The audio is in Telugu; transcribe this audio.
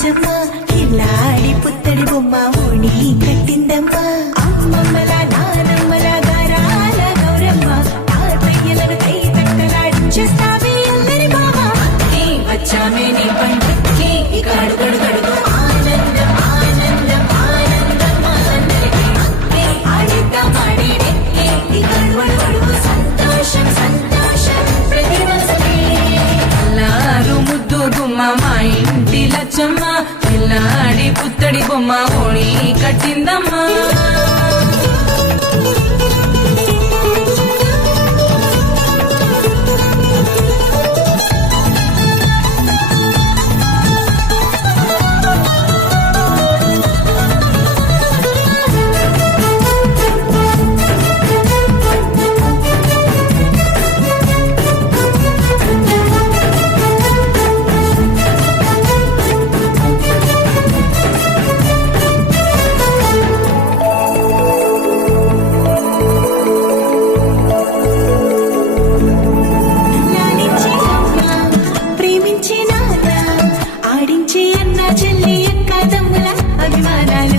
లచ్చమ్మ కిల్లాడి పుత్తడి బొమ్మ ఓణి కట్టిందమ్మా అమ్మమ్మల నానమ్మల గారాల గౌరమ్మ తాతయ్యలను కై తట్టలాడించేస్తావే అల్లరి బావ వచ్చామే నీ పండుగకి ఇక అడుగడు గడుగు ఆనందం ఆనందం ఆనందం అందరికీ ఆడిద్దాం ఆడేడే ఇక అడుగడు సంతోషం సంతోషం ప్రతి మనసుకి అల్లారు ముద్దు గుమ్మ మా ఇంటి లచ్చమ్మ పిల్లాడి పుత్తడి బొమ్మ ఓణి కట్టిందమ్మా లాలించి అమ్మ ప్రేమించి నాన్న ఆడించి అన్న చెల్లి అక్క తమ్ముల అభిమానాలు